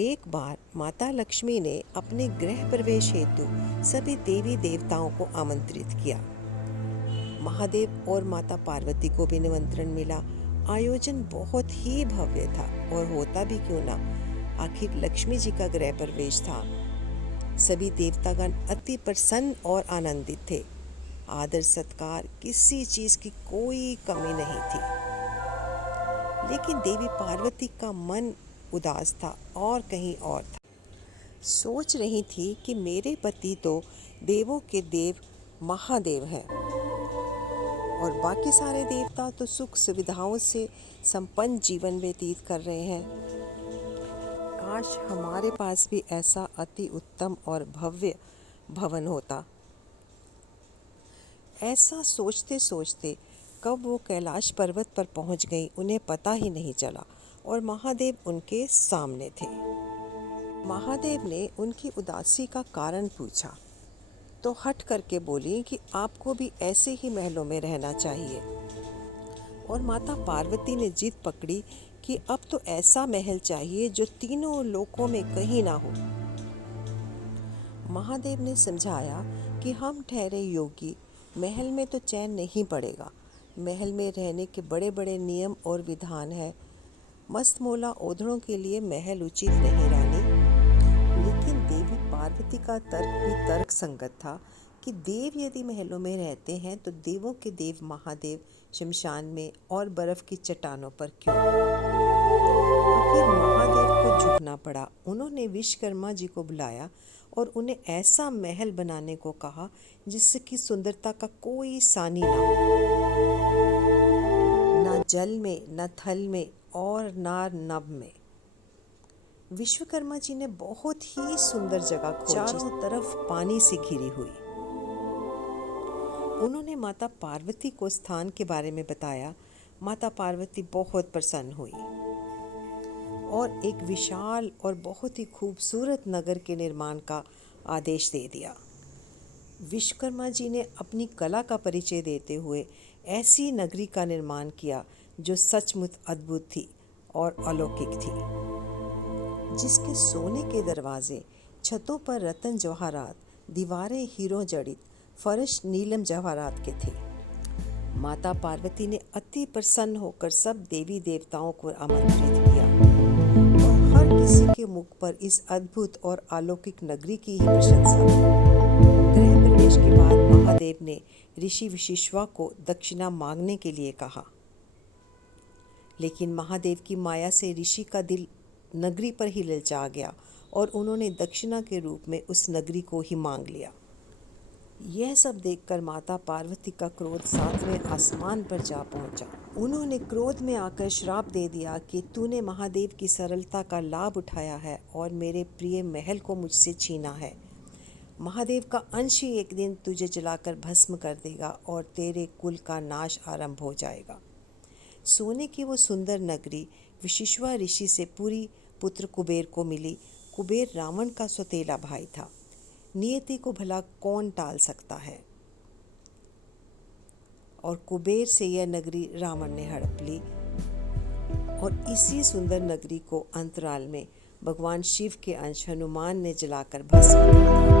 एक बार माता लक्ष्मी ने अपने गृह प्रवेश हेतु सभी देवी देवताओं को आमंत्रित किया। महादेव और माता पार्वती को भी निमंत्रण मिला। आयोजन बहुत ही भव्य था और होता भी क्यों ना, आखिर लक्ष्मी जी का गृह प्रवेश था। सभी देवतागण अति प्रसन्न और आनंदित थे। आदर सत्कार, किसी चीज की कोई कमी नहीं थी। लेकिन देवी पार्वती का मन उदास था और कहीं और था। सोच रही थी कि मेरे पति तो देवों के देव महादेव हैं और बाकी सारे देवता तो सुख सुविधाओं से संपन्न जीवन व्यतीत कर रहे हैं। काश हमारे पास भी ऐसा अति उत्तम और भव्य भवन होता। ऐसा सोचते सोचते कब वो कैलाश पर्वत पर पहुंच गई, उन्हें पता ही नहीं चला और महादेव उनके सामने थे। महादेव ने उनकी उदासी का कारण पूछा तो हट करके बोली कि आपको भी ऐसे ही महलों में रहना चाहिए। और माता पार्वती ने जिद पकड़ी कि अब तो ऐसा महल चाहिए जो तीनों लोकों में कहीं ना हो। महादेव ने समझाया कि हम ठहरे योगी, महल में तो चैन नहीं पड़ेगा। महल में रहने के बड़े बड़े नियम और विधान है। मस्त मोला ओढ़ों के लिए महल उचित नहीं रानी। लेकिन देवी पार्वती का तर्क भी तर्क संगत था कि देव यदि महलों में रहते हैं तो देवों के देव महादेव शमशान में और बर्फ की चट्टानों पर क्यों? आखिर महादेव को झुकना पड़ा। उन्होंने विश्वकर्मा जी को बुलाया और उन्हें ऐसा महल बनाने को कहा जिसकी सुंदरता का कोई सानी ना हो, ना जल में, न थल में और ना नभ में। विश्वकर्मा जी ने बहुत ही सुंदर जगह खोजी, चारों तरफ पानी से घिरी हुई। उन्होंने माता पार्वती को स्थान के बारे में बताया। माता पार्वती बहुत प्रसन्न हुई और एक विशाल और बहुत ही खूबसूरत नगर के निर्माण का आदेश दे दिया। विश्वकर्मा जी ने अपनी कला का परिचय देते हुए ऐसी नगरी का निर्माण किया जो सचमुच अद्भुत थी और अलौकिक थी, जिसके सोने के दरवाजे, छतों पर रत्न जवाहरात, दीवारें हीरों जड़ित, फर्श नीलम जवाहरात के थे। माता पार्वती ने अति प्रसन्न होकर सब देवी देवताओं को आमंत्रित किया और हर किसी के मुख पर इस अद्भुत और अलौकिक नगरी की ही प्रशंसा थी। गृह प्रवेश के बाद महादेव ने ऋषि वशिष्ठा को दक्षिणा मांगने के लिए कहा, लेकिन महादेव की माया से ऋषि का दिल नगरी पर ही ललचा गया और उन्होंने दक्षिणा के रूप में उस नगरी को ही मांग लिया। यह सब देखकर माता पार्वती का क्रोध 7वें आसमान पर जा पहुंचा। उन्होंने क्रोध में आकर श्राप दे दिया कि तूने महादेव की सरलता का लाभ उठाया है और मेरे प्रिय महल को मुझसे छीना है। महादेव का अंश ही एक दिन तुझे जलाकर भस्म कर देगा और तेरे कुल का नाश आरंभ हो जाएगा। सोने की वो सुंदर नगरी वशिष्ठा ऋषि से पूरी पुत्र कुबेर को मिली। कुबेर रावण का सौतेला भाई था। नियति को भला कौन टाल सकता है? और कुबेर से यह नगरी रावण ने हड़प ली और इसी सुंदर नगरी को अंतराल में भगवान शिव के अंश हनुमान ने जलाकर भस्म कर दिया।